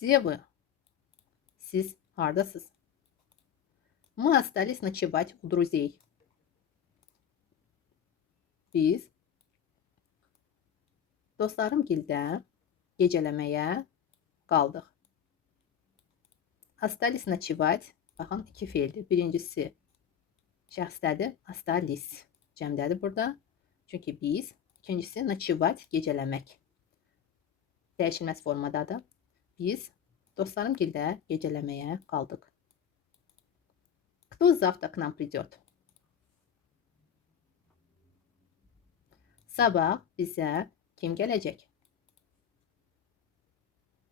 Где вы? Siz hardasınız? Мы остались nочевать у друзей. Biz dostlarımgildə gecələməyə qaldıq. Остались nочевать. Baxın, iki feildir. Birincisi şəxsdədir. Остались cəmdədir burada. Çünki biz. İkincisi nочевать, gecələmək. Dəyişilməz formadadır. Biz dostlarımgildə gecələməyə qaldıq. Кто завтра к нам придет? Sabah bizə kim gələcək?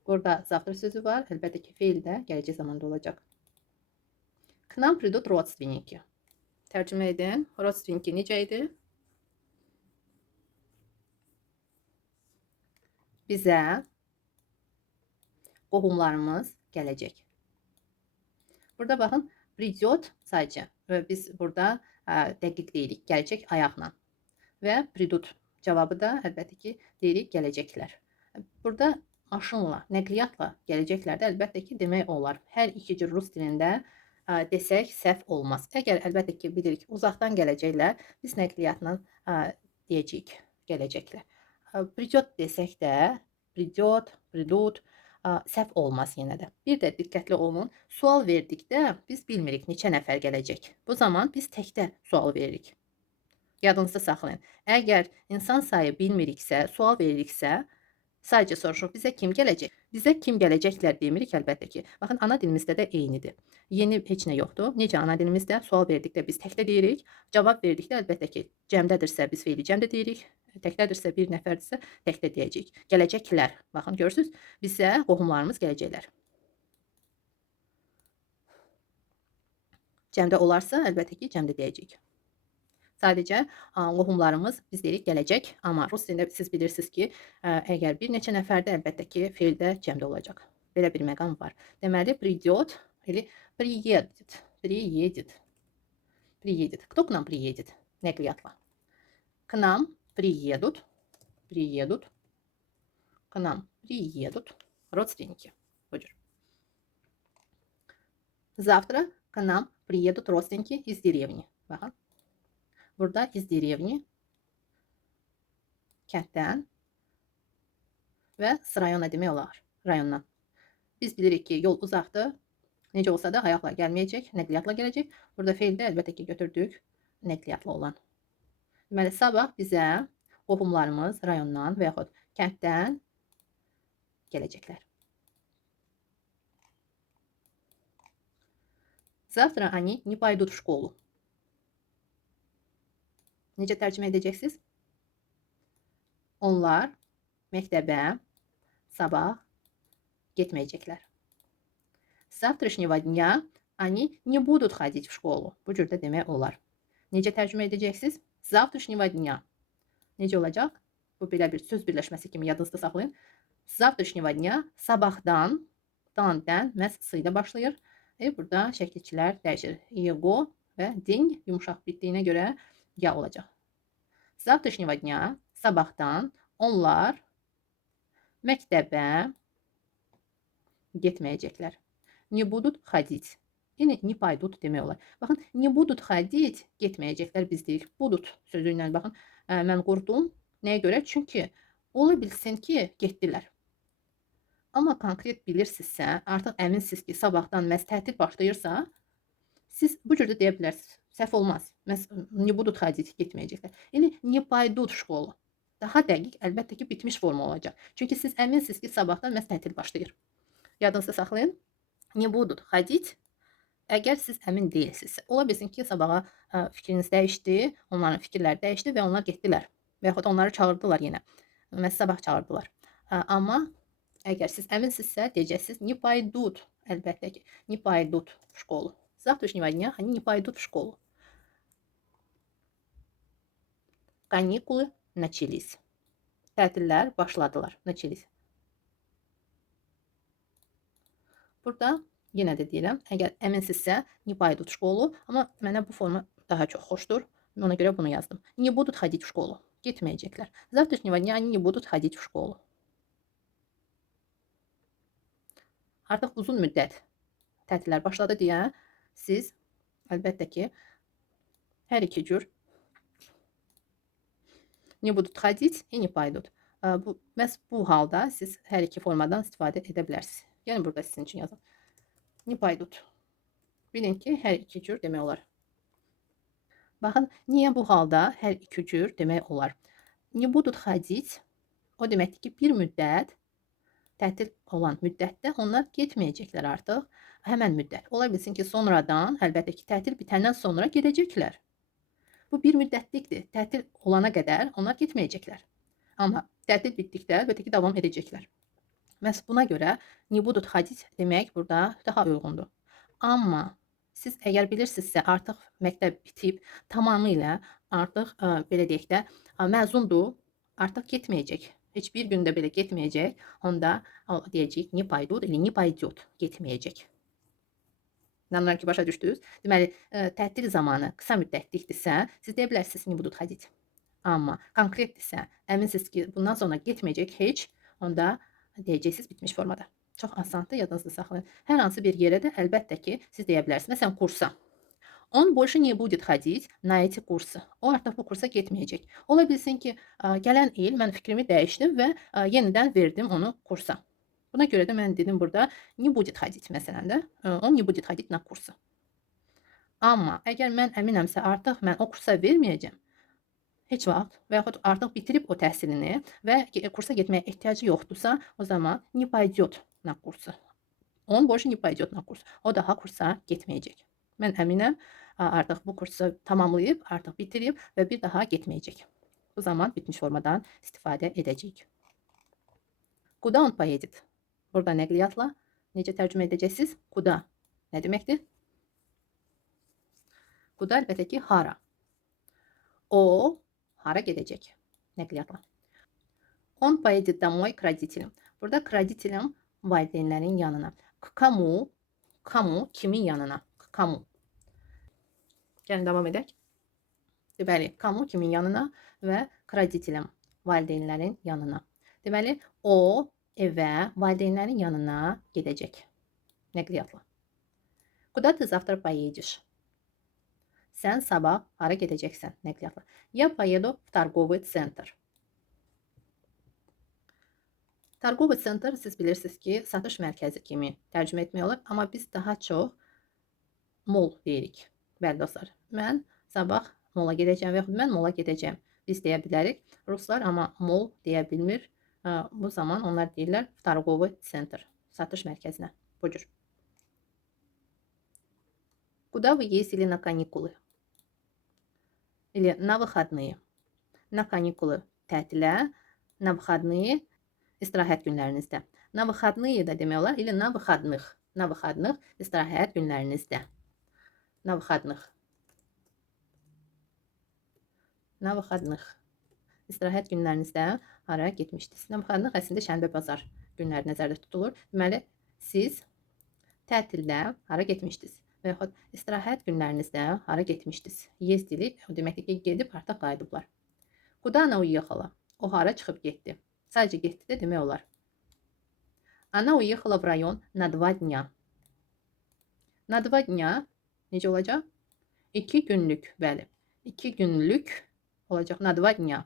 Burada завтра sözü var. Əlbəttə ki, feil də gələcək zamanda olacaq. К нам придут родственники. Tərcümə edin. Родственники necə idi? Bizə qohumlarımız gələcək. Burada baxın, придет sadəcə. Və biz burada dəqiq deyirik. Gələcək ayaqla. Və prидут cavabı da əlbəttə ki, deyirik gələcəklər. Burada maşınla, nəqliyyatla gələcəklər də əlbəttə ki, demək olar. Hər iki cür rus dilində desək səhv olmaz. Əgər əlbəttə ki, bilirik uzaqdan gələcəklər, biz nəqliyyatla deyəcəyik gələcəklər. Придет desək də, придет, придут səhv olmaz yenə də. Bir də diqqətli olun, sual verdikdə biz bilmirik neçə nəfər gələcək. Bu zaman biz təkdə sual veririk. Yadınızda saxlayın. Əgər insan sayı bilmiriksə, sual veririksə, sadəcə soruşuruq, bizə kim gələcək? Bizə kim gələcəklər demirik əlbəttə ki. Baxın, ana dilimizdə də eynidir. Yeni heç nə yoxdur. Necə ana dilimizdə sual verdikdə biz təkdə deyirik, cavab verdikdə əlbəttə ki, cəmdədirsə biz feili cəmdə deyirik, təkdədirsə bir nəfərdirsə təkdə deyəcəyik. Gələcəklər. Baxın, görürsünüz? Bizə qohumlarımız gələcəklər. Cəmdə olarsa əlbəttə ki, cəmdə deyəcəyik. Sadəcə qohumlarımız biz deyirik gələcək, amma rus dilində siz bilirsiniz ki, əgər bir neçə nəfərdə əlbəttə ki, feil də cəmdə olacaq. Belə bir məqam var. Deməli, придет или приедет. Приедет. Приедет. Кто к нам приедет? Nəqliyyatla. К нам приедут. Приедут. К нам приедут родственники. Buyur. Завтра к нам приедут родственники из деревни. Baxın. Burada iz dərevni kənddən və rayona demək olar, rayondan. Biz bilirik ki, yol uzaqdır. Necə olsa da ayaqla gəlməyəcək, nəqliyyatla gələcək. Burada feildə əlbəttə ki, götürdük nəqliyyatla olan. Deməli, sabah bizə qohumlarımız rayondan və yaxud kənddən gələcəklər. Завтра они не пойдут в школу. Necə tərcümə edəcəksiniz? Onlar məktəbə sabah getməyəcəklər. С завтрашнего дня они не будут ходить в школу. Bu cürdə demək olar. Necə tərcümə edəcəksiniz? С завтрашнего дня. Necə olacaq? Bu belə bir söz birləşməsi kimi yadınızda saxlayın. С завтрашнего дня sabahdan, dan, dən, məhz s ilə başlayır. Burada şəkilçilər dəyişir. Ego və din yumuşaq bitdiyinə görə ya olacaq. С завтрашнего дня, sabahdan onlar məktəbə getməyəcəklər. Не будут ходить. Yəni, не пойдут demək olar. Baxın, не будут ходить, getməyəcəklər biz deyirik. Budut sözü ilə baxın, mən qurdum. Nəyə görə? Çünki ola bilsin ki, getdilər. Amma konkret bilirsinizsə, artıq əminsiniz ki, sabahdan məhz tətil başlayırsa, siz bu cürdə deyə bilərsiniz. Səhv olmaz. Не будут ходить, getməyəcəklər. Yəni, не пойдут в школу. Daha dəqiq, əlbəttə ki, bitmiş forma olacaq. Çünki siz əminsiniz ki, sabahdan məhz tətil başlayır. Yadınızda saxlayın. Не будут ходить. Əgər siz əmin deyilsinizsə, ola bilsin ki, sabaha fikriniz dəyişdi, onların fikirləri dəyişdi və onlar getdilər. Və yaxud onları çağırdılar yenə. Məhz sabah çağırdılar. Amma əgər siz əminsinizsə, deyəcəksiniz, не пойдут. Əlbəttə ki, не пойдут в школу. С завтрашнего дня они не пойдут в школу. Каникулы начались. Tətillər başladılar. Начались. Burada yenə də deyirəm, əgər əminsinizsə, не пойдут в школу, amma mənə bu forma daha çox xoşdur. Ona görə bunu yazdım. Не будут ходить в школу. Getməyəcəklər. С завтрашнего дня они не будут ходить в школу. artıq uzun müddət tətillər başladı deyə siz əlbəttə ki, hər iki cür не будут ходить и не paydos. Məhz bu halda siz hər iki formadan istifadə edə bilərsiniz. Yəni burada sizin üçün yazın. Не paydos. Bilin ki, hər iki cür demək olar. Baxın, niyə bu halda hər iki cür demək olar? Не будут ходить o deməkdir ki, bir müddət tətil olan müddətdə onlar getməyəcəklər artıq. Həmən müddət. Ola bilsin ki, sonradan, əlbəttə ki, tətil bitəndən sonra gedəcəklər. Bu bir müddətlikdir. Tətil olana qədər onlar getməyəcəklər. Amma tətil bitdikdə əlbəttə ki, davam edəcəklər. Məhz buna görə не будут ходить demək burada daha uyğundur. Amma siz əgər bilirsinizsə, artıq məktəb bitib, tamamilə artıq belə deyək də, məzundur, artıq getməyəcək. Heç bir gündə belə getməyəcək. Onda deyəcəyik не paydos или не paydos, getməyəcək. İnanıram ki, başa düşdünüz. Deməli, tətil zamanı qısa müddətlikdirsə, siz deyə bilərsiniz не будут ходить. Amma konkretdirsə, əminsiniz ki, bundan sonra getməyəcək heç, onda deyəcəksiniz bitmiş formada. Çox asandır, yadınızda saxlayın. Hər hansı bir yerə də əlbəttə ki, siz deyə bilərsiniz. Məsələn, kursa. Он больше не будет ходить на эти курсы. O artıq bu kursa getməyəcək. Ola bilsin ki, gələn il mən fikrimi dəyişdim və yenidən verdim onu kursa. Buna görə də mən dedim burada не будет ходить məsələn də. Он не будет ходить на курсы. Amma əgər mən əminəmsə artıq mən o kursa verməyəcəm, heç vaxt və yaxud artıq bitirib o təhsilini və kursa getməyə ehtiyacı yoxdursa, o zaman не пойдет на курсы. Он больше не пойдет на курс. O daha kursa getməyəcək. Mən əminəm, artıq bu kursu tamamlayıb, artıq bitirib və bir daha getməyəcək. Bu zaman bitmiş formadan istifadə edəcəyik. Куда он поедет? Burada nəqliyyatla necə tərcümə edəcəksiniz? Kuda nə deməkdir? Kuda əlbəttə ki, hara. O hara gedəcək? Nəqliyyatla. Он поедет домой к родителям. Burada к родителям valideynlərin yanına. К кому? Kamu kimin yanına? К кому? Gəlin davam edək. Deməli, kamu kimin yanına və к родителям valideynlərin yanına. Deməli, o evə valideynlərin yanına gedəcək. Nəqliyyatla. Куда ты завтра поедешь? Sən sabah hara gedəcəksən? Nəqliyyatla. Я поеду в торговый центр. Торговый центр siz bilirsiniz ki, satış mərkəzi kimi tərcümə etmək olar, amma biz daha çox mol deyirik. Bəli dostlar, mən sabah mola gedəcəm və yaxud mən mola gedəcəm. Biz deyə bilərik. Ruslar amma mol deyə bilmir. Bu zaman onlar deyirlər торговый центр, satış mərkəzinə. Bu cür. Куда вы ездили на каникулы? Или на выходные? На каникулы tətilə, на выходные istirahət günlərinizdə. На выходные da demək olar, или на выходных. На выходных istirahət günlərinizdə. На выходных. На выходных. İstirahət günlərinizdə hara getmişdiniz? Na выходных əslində şənbə bazar günləri nəzərdə tutulur. Deməli, siz tətildə hara getmişdiniz? Və yaxud istirahət günlərinizdə hara getmişdiniz? Yezdili, o deməkdir ki, gedib artıq qayıdıblar. Куда она уехала? O hara çıxıb getdi? Sadəcə getdi də demək olar. Она уехала в район на 2 дня. На 2 дня necə olacaq? 2 günlük, bəli. 2 günlük olacaq. На 2 дня.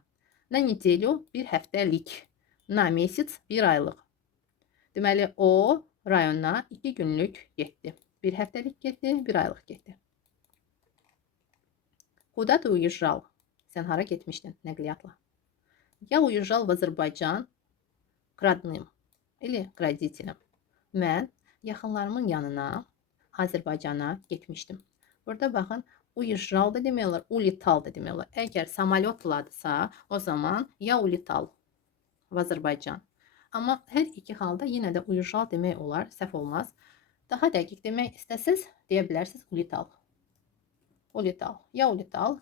На неделю bir həftəlik. На месяц bir aylıq. Deməli, o rayona 2 günlük getdi. Bir həftəlik getdi, bir aylıq getdi. Куда ты уезжал? Sən hara getmişdin nəqliyyatla? Я уезжал в Азербайджан к родным или к родителям. Mən yaxınlarımın yanına, Azərbaycana getmişdim. Burada baxın, уезжал da demək olar, улетал da demək olar. Əgər samolyotladısa, o zaman я улетал в Azərbaycan. Amma hər iki halda yenə də уезжал demək olar, səhv olmaz. Daha dəqiq demək istəsəz, deyə bilərsiniz улетал. Улетал. Я улетал.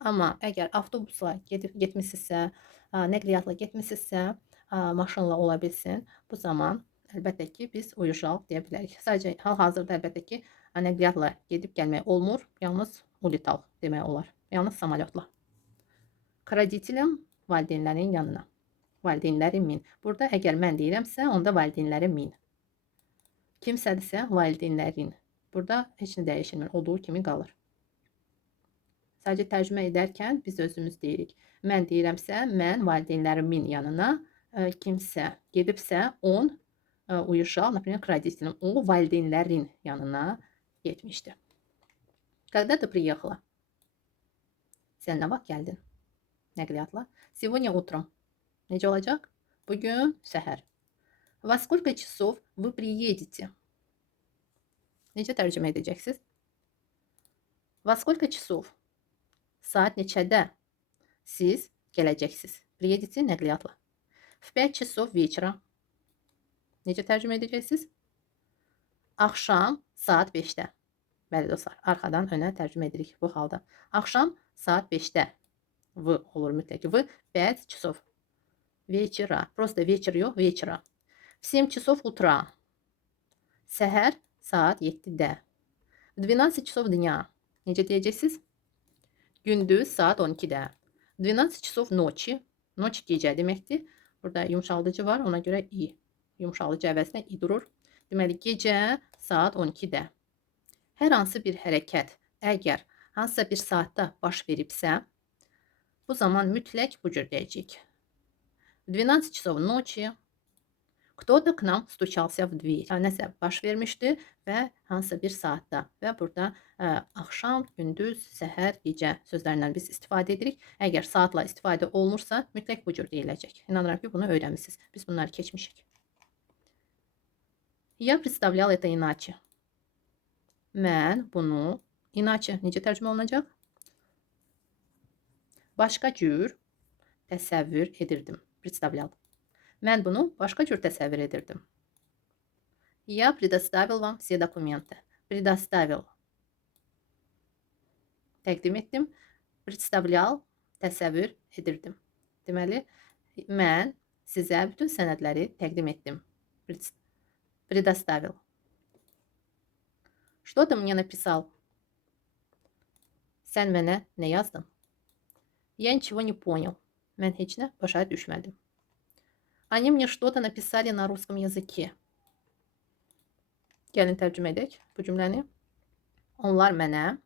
Amma əgər avtobusla getmisinizsə, nəqliyyatla getmisinizsə, maşınla ola bilsin, bu zaman əlbəttə ki, biz уезжал deyə bilərik. Sadəcə hal-hazırda əlbəttə ki, nəqliyyatla gedib gəlmək olmur, yalnız улетал demək olar. Yalnız samolyotla. К родителям, valideynlərin yanına. Valideynlərin min. Burada əgər mən deyirəmsə, onda valideynlərin min. Kimsədirsə valideynlərin. Burada heç nə dəyişilmir, olduğu kimi qalır. Sadəcə tərcümə edərkən biz özümüz deyirik. Mən deyirəmsə, mən valideynlərimin yanına, kimsə gedibsə, on уезжал, например, к родителям. O valideynlərin yanına getmişdi. Когда ты приехала? Sən nə vaxt gəldin? Nəqliyyatla. Сегодня утром. Necə olacaq? Bugün səhər. Во сколько часов вы приедете? Necə tərcümə edəcəksiniz? Во сколько часов? Saat neçədə siz gələcəksiniz? Приедете nəqliyyatla. В 5 часов вечера. Necə tərcümə edəcəksiniz? Axşam saat 5-də. Bəli dostlar, arxadan önə tərcümə edirik bu halda. Axşam saat 5-də. V olur mütləq. V 5 часов вечера. Просто вечер yox, вечера. В 7 часов утра. Səhər saat 7-də. В 12 часов дня. Necə deyəcəksiniz? Gündüz saat 12-də. 12 часов ночи. Ночь gecə deməkdir. Burada yumşaldıcı var, ona görə i. Yumşaldıcı əvəzinə i durur. Deməli, gecə saat 12-də. Hər hansı bir hərəkət, əgər hansısa bir saatda baş veribsə, bu zaman mütləq bu cür deyəcəyik. В 12 часов ночи кто-то к нам стучался в дверь. Nəsə baş vermişdi və hansısa bir saatda. Və burada axşam, gündüz, səhər, gecə sözlərindən biz istifadə edirik. Əgər saatla istifadə olunursa, mütləq bu cür deyiləcək. İnanıram ki, bunu öyrənmisiniz. Biz bunları keçmişik. Я представлял это иначе. Mən bunu iначе necə tərcümə olunacaq? Başqa cür təsəvvür edirdim. Представлял. Mən bunu başqa cür təsəvvür edirdim. Я предоставил вам все документы. Предоставил. Təqdim etdim. Представлял. Təsəvvür edirdim. Deməli, mən sizə bütün sənədləri təqdim etdim. Предоставил. Что ты мне написал? Sən mənə nə yazdın? Я ничего не понял. Mən heç nə başa düşmədim. Они мне что-то написали на русском языке. Gəlin tərcümə edək bu cümləni. Onlar mənə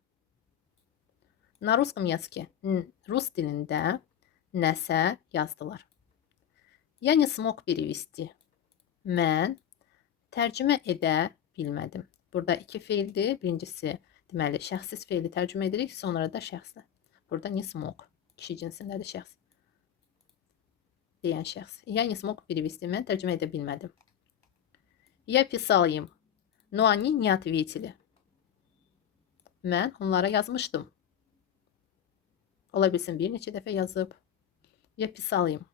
на русском языке, rus dilində nəsə yazdılar. Я не смог перевести. Mən tərcümə edə bilmədim. Burada iki feildir. Birincisi, deməli, şəxsiz feili tərcümə edirik, sonra da şəxslə. Burada не смог. Kişi cinsindədir şəxs. Deyən şəxs. Я не смог перевести. Mən tərcümə edə bilmədim. Я писал им, но они не ответили. Mən onlara yazmışdım. Ola bilsin bir neçə dəfə yazıb. Я писал им.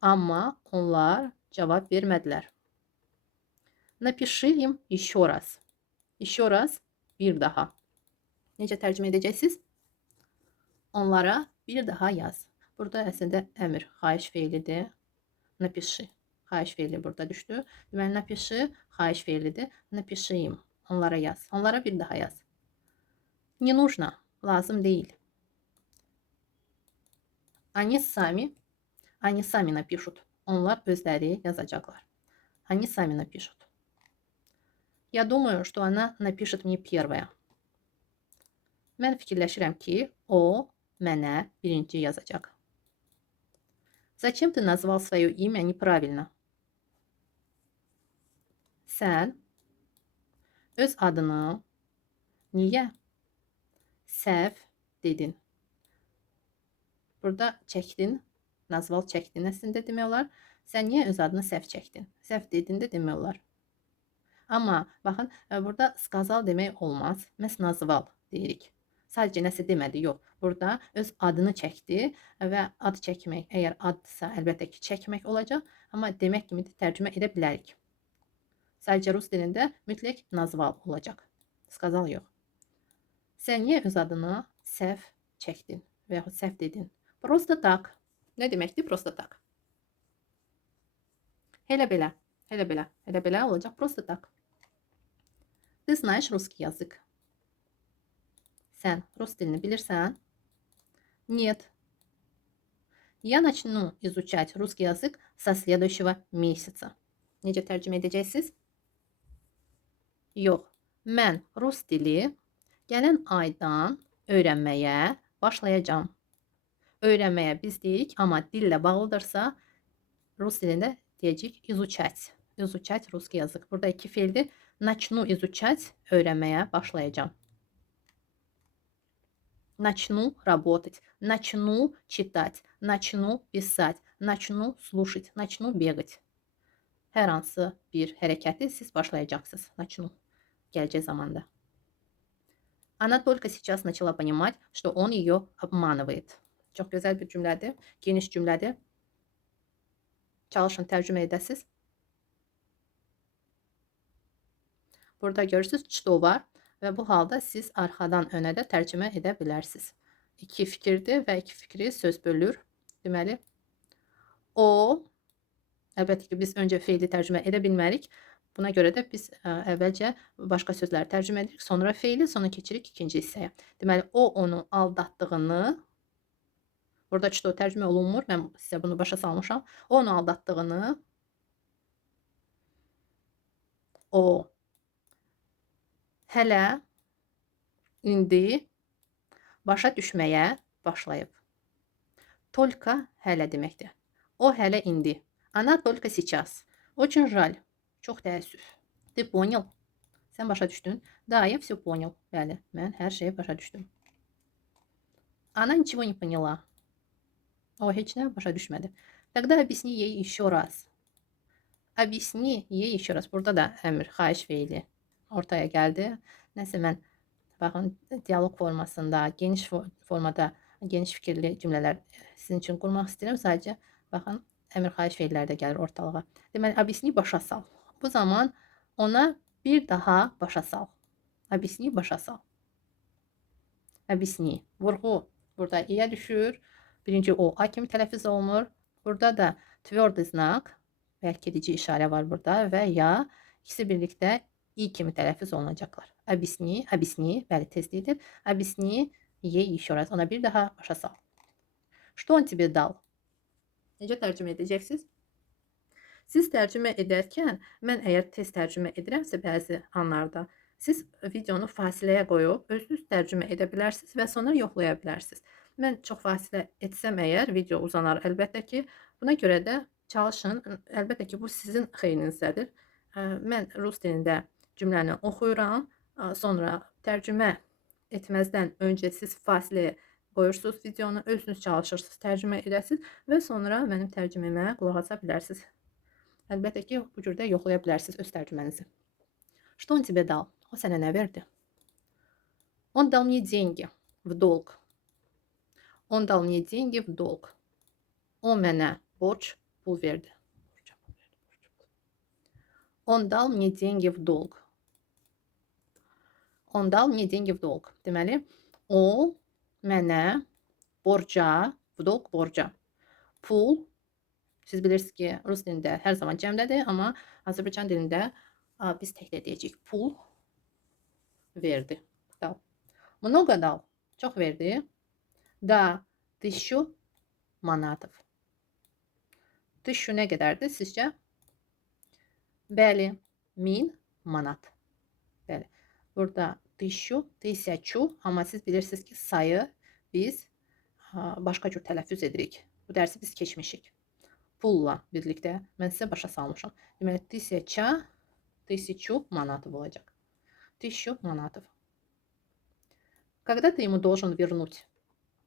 Amma onlar cavab vermədilər. Напиши им еще раз. Еще раз bir daha. Necə tərcümə edəcəksiniz? Onlara bir daha yaz. Burada əslində əmr, xahiş feilidir. Напиши. Xahiş feili burada düşdü. Deməli, напиши xahiş feilidir. Напиши им. Onlara yaz. Onlara bir daha yaz. Не нужно. Lazım değil. Они sami напишут. Onlar özləri yazacaqlar. Они sami напишут. Я думаю, что она напишет мне первая. Mən fikirləşirəm ki, o mənə birinci yazacaq. Зачем ты назвал свое имя неправильно? Sən öz adını niyə səhv dedin? Burada çəkdin, nazval çəkdin əslində demək olar. Sən niyə öz adını səhv çəkdin? Səhv dedin də demək olar. Amma baxın, burada сказал demək olmaz. Məhz nazval deyirik. Sadəcə nəsə demədi, yox. Burada öz adını çəkdi və ad çəkmək, əgər adsa əlbəttə ki, çəkmək olacaq, amma demək kimi də tərcümə edə bilərik. Sadəcə rus dilində mütləq nazval olacaq. Сказал yox. Sən niyə öz adını səhv çəkdin və yaxud səhv dedin? Просто так. Nə deməkdir просто так? Elə belə, elə belə, elə belə olacaq. Просто так. Ты знаешь русский язык? Sən rus dilini bilirsən? Нет. Я начну изучать русский язык со следующего месяца. Necə tərcümə edəcəksiniz? Yox. Mən rus dili gələn aydan öyrənməyə başlayacağam. Öyrənməyə biz deyirik, amma dillə bağlıdırsa rus dilində deyəcəyik изучать. Изучать русский язык. Burada iki fiildir. Начну изучать, öyrənməyə başlayacağım. Начну работать, начну читать, начну писать, начну слушать, начну бегать. Hər hansı bir hərəkəti siz başlayacaqsınız. Начну. Gələcək zamanda. Она только сейчас начала понимать, что он ее обманывает. Çox gözəl bir cümlədir. Geniş cümlədir. Çalışın tərcümə edəsiniz. Burada görürsünüz, что var və bu halda siz arxadan önə də tərcümə edə bilərsiniz. İki fikirdir və iki fikri söz bölür. Deməli, o, əlbəttə ki, biz öncə feili tərcümə edə bilmərik. Buna görə də biz əvvəlcə başqa sözləri tərcümə edirik, sonra feili, sonra keçirik ikinci hissəyə. Deməli, o onu aldatdığını, burada что tərcümə olunmur, mən sizə bunu başa salmışam. O onu aldatdığını, o hələ indi başa düşməyə başlayıb. Только hələ deməkdir. O hələ indi. Она только сейчас. Очень жаль. Çox təəssüf. Ты понял? Sən başa düşdün? Да, я все понял. Bəli, mən hər şeyi başa düşdüm. Она ничего не поняла. O heç nə başa düşmədi. Тогда объясни ей еще раз. Объясни ей еще раз. Burada da əmr, xahiş feili ortaya gəldi. Nəsə mən baxın dialoq formasında, geniş formada geniş fikirli cümlələr sizin üçün qurmaq istəyirəm. Sadəcə baxın əmr xahiş feilləri də gəlir ortalığa. Deməli, объясни başa sal. Bu zaman ona bir daha başa sal. Объясни başa sal. Объясни. Vurğu burada i'yə düşür. Birinci o a kimi tələffüz olunur. Burada da tverdi znak, bəlkə edici işarə var burada və ya ikisi birlikdə i kimi tələffüz olunacaqlar. Объясни, объясни, bəli tezlikdir. Объясни ей еще раз. Ona bir daha başa sal. Что он тебе dal? Necə tərcümə edəcəksiniz? Siz tərcümə edərkən, mən əgər tez tərcümə edirəmsə bəzi anlarda, siz videonu fasiləyə qoyub, özünüz tərcümə edə bilərsiniz və sonra yoxlaya bilərsiniz. Mən çox fasilə etsəm əgər, video uzanar əlbəttə ki, buna görə də çalışın, əlbəttə ki, bu sizin xeyrinizədir. Mən rus dilində cümləni oxuyuram, sonra tərcümə etməzdən öncə siz fasiləyə qoyursunuz videonu, özünüz çalışırsınız, tərcümə edəsiniz və sonra mənim tərcüməmə qulaq asa bilərsiniz. Əlbəttə ki, bu cürdə yoxlaya bilərsiniz öz tərcümənizi. Что он тебе dal? O sənə nə verdi? Он dal мне деньги в долг. Он dal мне деньги в долг. O mənə borc pul verdi. Он dal мне деньги в долг. Он dal мне деньги в долг. Deməli, o mənə borca, в долг borca. Pul, siz bilirsiniz ki, rus dilində hər zaman cəmdədir, amma Azərbaycan dilində biz təklə deyəcəyik. Pul verdi. Dal. Много dal. Çox verdi. Da, 1000 manatov. 1000 nə qədərdir sizcə? Bəli, 1000 manat. Bəli. Burada 1000, amma siz bilirsiniz ki, sayı biz başqa cür tələffüz edirik. Bu dərsi biz keçmişik. Pulla birlikdə mən sizə başa salmışam. Deməli, 1000 manatov olacaq. 1000 manatov. Когда ты ему должен вернуть?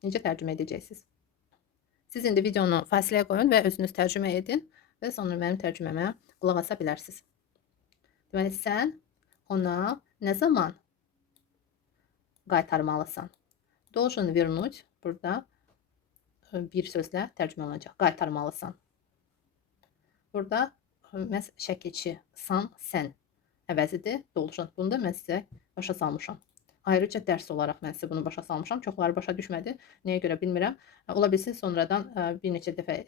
Necə tərcümə edəcəksiniz? Siz indi videonu fasiləyə qoyun və özünüz tərcümə edin və sonra mənim tərcüməmə qulaq asa bilərsiniz. Deməli, sən ona nə zaman qaytarmalısan? Должен вернуть burada bir sözlə tərcümə olacaq. Qaytarmalısan. Burada məhz şəkilçi san, sən əvəzidir. Должен. Bunu da mən sizə başa salmışam. Ayrıca dərs olaraq mən sizə bunu başa salmışam. Çoxları başa düşmədi. Nəyə görə bilmirəm. Ola bilsin sonradan bir neçə dəfə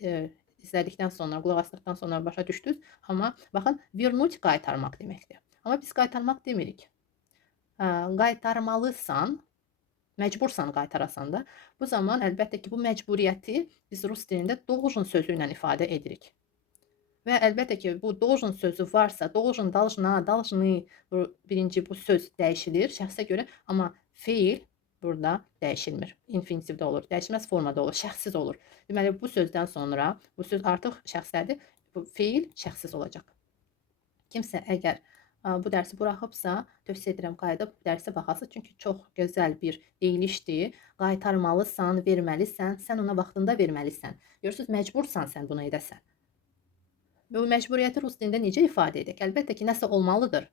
izlədikdən sonra, qulaq asdıqdan sonra başa düşdünüz. Amma baxın, vernуть qaytarmaq deməkdir. Amma biz qaytarmaq demirik. Qaytarmalısan, məcbursan qaytarasan da. Bu zaman əlbəttə ki, bu məcburiyyəti biz rus dilində должен sözü ilə ifadə edirik. Və əlbəttə ki, bu должен sözü varsa, должен, должна, должны bu birinci bu söz dəyişilir şəxsə görə, amma feil burada dəyişilmir. İnfinitivdə olur, dəyişilməz formada olur, şəxssiz olur. Deməli, bu sözdən sonra, bu söz artıq şəxslədir, bu feil şəxssiz olacaq. Kimsə əgər bu dərsi buraxıbsa, tövsiyə edirəm qayıdıb dərsə baxasınız. Çünki çox gözəl bir deyilişdir. Qaytarmalısan, verməlisən, sən ona vaxtında verməlisən. Görürsüz, məcbursan sən bunu edəsən. Bu məcburiyyəti rus dilində necə ifadə edək? Əlbəttə ki, nəsə olmalıdır.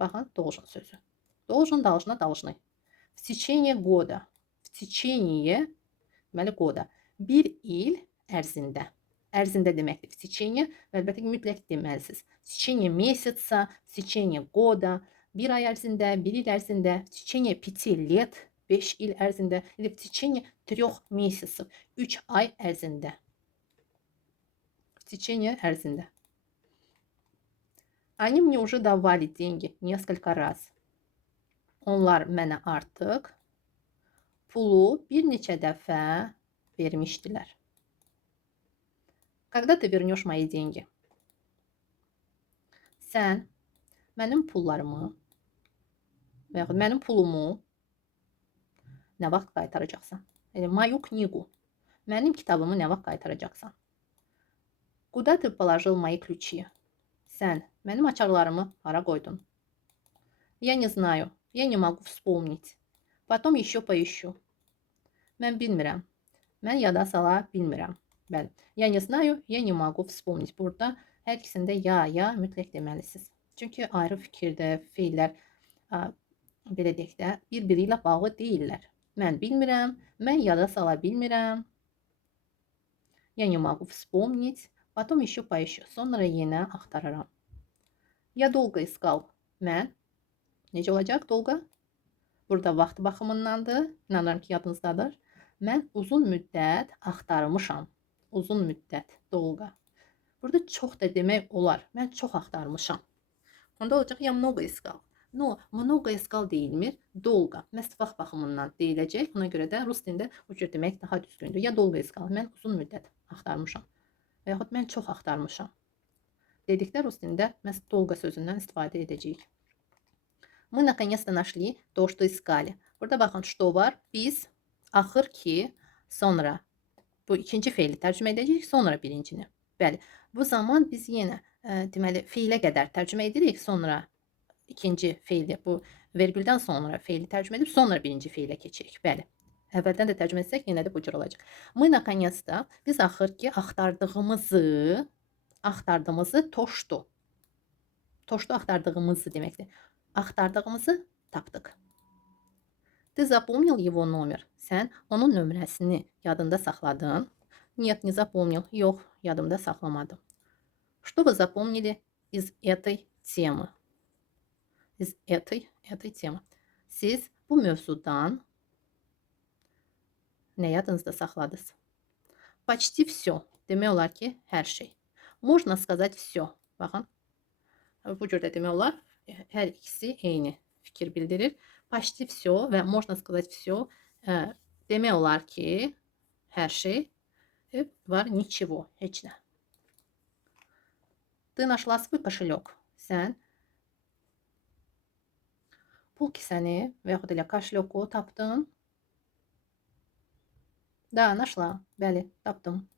Baxın, должен sözü. Должен, должна, должны. В течение года. В течение, deməli, года. Bir il ərzində. Ərzində deməkdir. В течение, əlbəttə ki, mütləq deməlisiniz. В течение месяца, в течение года. Bir ay ərzində, bir il ərzində. В течение 5 лет, 5 il ərzində. Или в течение 3 месяцев, 3 ay ərzində. В течение ərzində. Они мне уже давали деньги несколько раз. Onlar mənə artıq pulu bir neçə dəfə vermişdilər. Когда ты вернешь мои деньги? Sən mənim pullarımı və yaxud mənim pulumu nə vaxt qaytaracaqsan? Yəni, mою книгу. Mənim kitabımı nə vaxt qaytaracaqsan? Куда ты положил мои ключи? Sən mənim açarlarımı hara qoydun? Я не знаю. Я не могу вспомнить. Потом еще поищу. Mən bilmirəm. Mən yada sala bilmirəm. Bəli. Я не знаю, я не могу вспомнить. Burada hər ikisində ya mütləq deməlisiniz. Çünki ayrı fikirdə feillər belə deyək də, bir-biri ilə bağlı deyillər. Mən bilmirəm, mən yada sala bilmirəm. Я не могу вспомнить. Потом еще поищу. Sonra yenə axtararam. Я долго искал. Mən necə olacaq dolga? Burada vaxt baxımındandır. İnanıram ki, yadınızdadır. Mən uzun müddət axtarmışam. Uzun müddət, dolga. Burada çox da demək olar. Mən çox axtarmışam. Onda olacaq ya много искал. No, много искал deyilmir. Dolga. Məhz vaxt baxımından deyiləcək. Buna görə də rus dilində bu cür demək daha düzgündür. Ya dolga искал. Mən uzun müddət axtarmışam. Və yaxud mən çox axtarmışam. Dedikdə rus dilində məhz dolga sözündən istifadə edəcəyik. Мы наконец-то нашли то, что искали. Burada baxın, что var? Biz axır ki, sonra bu ikinci feili tərcümə edəcəyik, sonra birincini. Bəli. Bu zaman biz yenə deməli feilə qədər tərcümə edirik, sonra ikinci feili, bu vergüldən sonra feili tərcümə edib, sonra birinci feilə keçirik. Bəli. Əvvəldən də tərcümə etsək, yenə də bu cür olacaq. Мы наконец-то, biz axır ki axtardığımızı то, что. To, что axtardığımızı deməkdir. Axtardığımızı tapdıq. Ты запомнил его номер? Sən onun nömrəsini yadında saxladın? Нет, не запомнил. Yox, yadımda saxlamadım. Что вы запомнили из этой темы? Из этой темы. Siz bu mövzudan nə yadınızda saxladınız? Почти все. Demək olar ki, hər şey. Можно сказать все. Baxın. Bu cür də demək olar. Hər ikisi eyni fikir bildirir. Почти все və можно сказать все demək olar ki, hər şey var ничего, heç nə. Ты нашла свой кошелек. Sən pul kisəni və yaxud elə кошельку tapdın. Да, нашла. Bəli, tapdım.